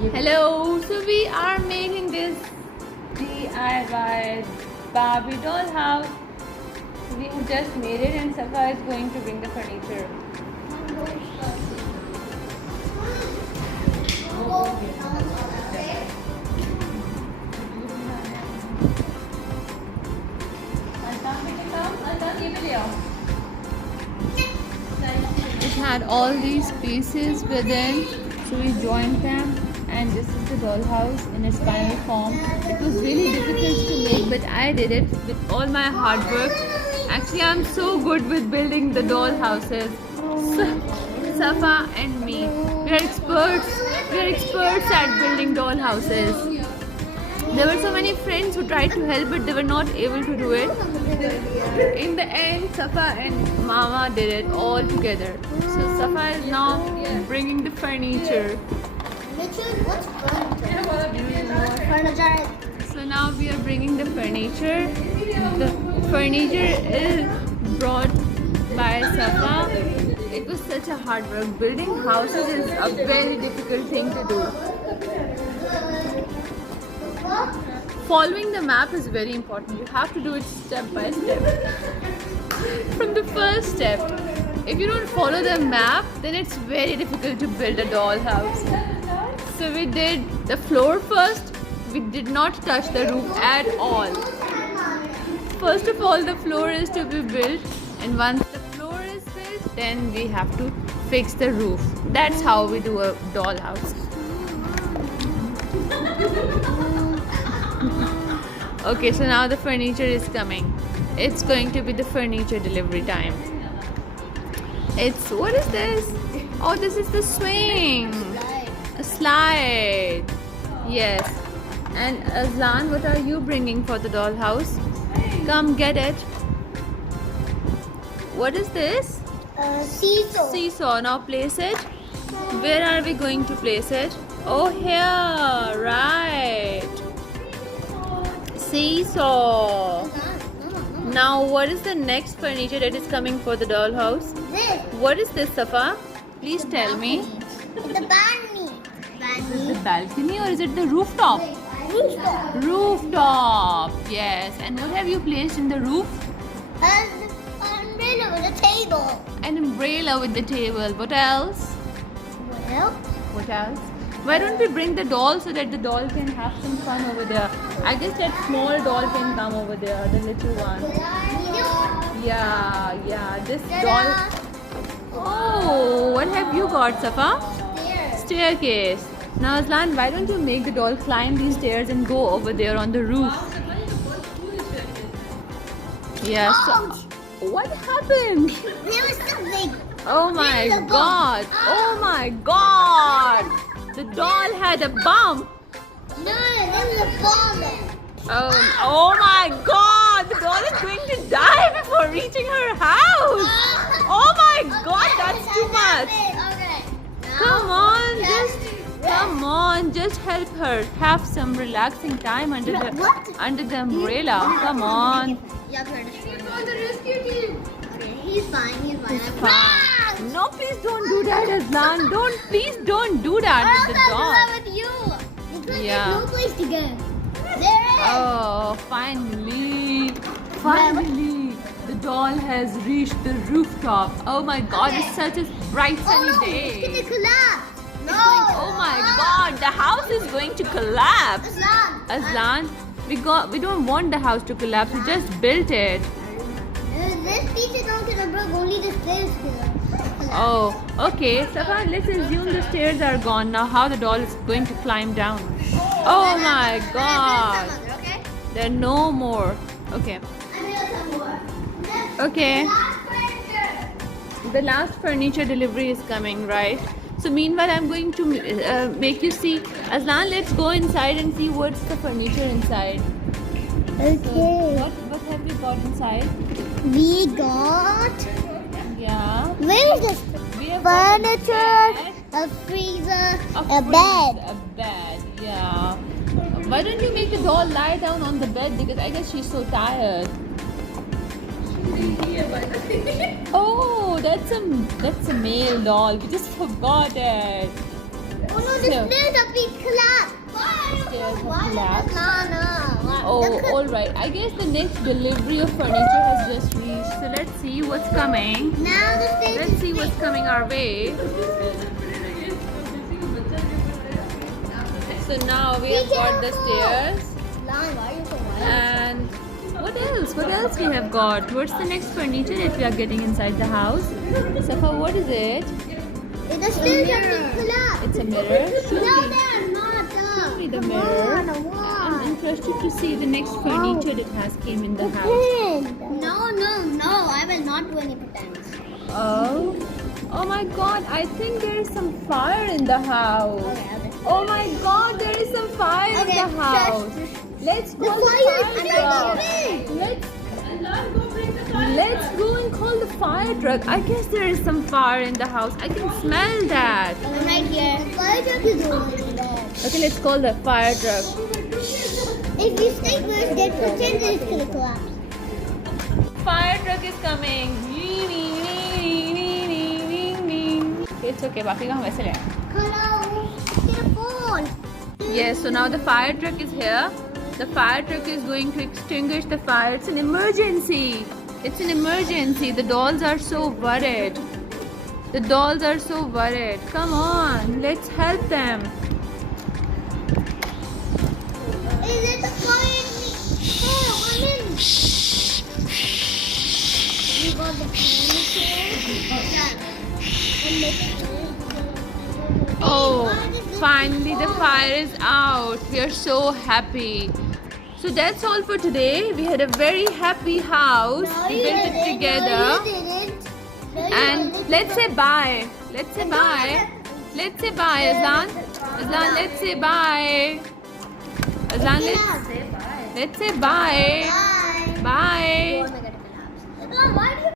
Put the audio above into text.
Hello, so we are making this DIY Barbie doll house. We have just made it and Safa is going to bring the furniture. It had all these pieces within, so we joined them, and this is the dollhouse in its final form. It was really difficult to make, but I did it with all my hard work. Actually, I'm so good with building the doll houses. Safa and me, we are experts. We are experts at building doll houses. There were so many friends who tried to help, but they were not able to do it. In the end, Safa and Mama did it all together. So Safa is now bringing the furniture. What's furniture? So now we are bringing the furniture. The furniture is brought by Safa. It was such a hard work. Building houses is a very difficult thing to do. Following the map is very important. You have to do it step by step. From the first step, if you don't follow the map, then it's very difficult to build a doll house. So we did the floor first. We did not touch the roof at all. First of all, the floor is to be built, and once the floor is built, then we have to fix the roof. That's how we do a doll house. Okay, so now the furniture is coming. It's going to be the furniture delivery time. What is this? Oh, this is the swing. A slide. Yes. And Azlan, what are you bringing for the dollhouse? Come get it. What is this? Seesaw. Seesaw. Now place it. Where are we going to place it? Oh, here. Right. Seesaw. Now, what is the next furniture that is coming for the dollhouse? This. What is this, Safa? Please tell me. It's a balcony. Is it the balcony or is it the rooftop? Rooftop. Rooftop. Yes. And what have you placed in the roof? An umbrella with a table. An umbrella with the table. What else? What else? What else? Why don't we bring the doll so that the doll can have some fun over there? I guess that small doll can come over there, the little one. Yeah. This doll. Oh, what have you got, Safa? Staircase. Now, Aslan, why don't you make the doll climb these stairs and go over there on the roof? Yes. What happened? There was something. Oh my god! Oh my god! The doll had a bump! No, there was a bomb. Oh my god! The doll is going to die before reaching her house! Oh my god, that's too much! Okay. Come on, just help her. Have some relaxing time under the umbrella. Come on. Yeah, he's on the rescue team. Okay, he's fine. Fine. No, please don't do that, Aslan. Please don't do that with the doll. With you. Because Yeah. there's no place to go. There is. Oh, finally. The doll has reached the rooftop. Oh my god, it's such a bright sunny day. It's gonna collapse. No. Oh my god, the house is going to collapse. Aslan. Aslan, we don't want the house to collapse. We just built it. This piece is not gonna break. Only the stairs here. Oh, okay. Safa, let's assume the stairs are gone. Now how the doll is going to climb down? Oh my god. Okay. There are no more. Okay. Okay. The last furniture delivery is coming, right? So meanwhile, I'm going to make you see. Aslan, let's go inside and see what's the furniture inside. Okay. What have we got inside? We got. Yeah. Where is this? We have got Furniture, a freezer, a freezer, bed. A bed, yeah. Why don't you make the doll lie down on the bed, because I guess she's so tired. Oh, that's a male doll. We just forgot it. Oh no, this So- stairs are being collapsed. Oh, alright. I guess the next delivery of furniture has just reached. So let's see what's coming. Now the stage Let's is see what's coming our way. So now we have got the stairs. Lan, why are you so wild? And what else? What else we have got? What's the next furniture that we are getting inside the house? Safa, what is it? The stairs have been collapsed. It's a mirror. Show No, me. they are not. Show me the mirror. I'm interested to see the next furniture that has came in the house. No. I will not do any pretend. Oh. Oh my god, I think there is some fire in the house. Okay. Oh my god, there is some fire in the house. Let's The call the fire fire is truck. big. Let's go and call the fire truck. I guess there is some fire in the house. I can smell that. I'm right here. The fire truck is over there. Okay, let's call the fire truck. If you stay first, get pretend it's gonna collapse. Fire truck is coming. It's okay. बाकी का हम वैसे ले. Hello. Careful. Yes, so now the fire truck is here. The fire truck is going to extinguish the fire. It's an emergency. It's an emergency. The dolls are so worried. The dolls are so worried. Come on, let's help them. Is it the fire? Oh, I'm in. We got the furniture. Oh, finally the fire is out. We are so happy. So that's all for today. We had a very happy house. We built it together. And let's say bye. Let's say bye. Let's say bye, Azlan. Azlan, let's say bye. Azlan, let's say bye. Bye. Bye. Oh my god, it collapsed. Why do you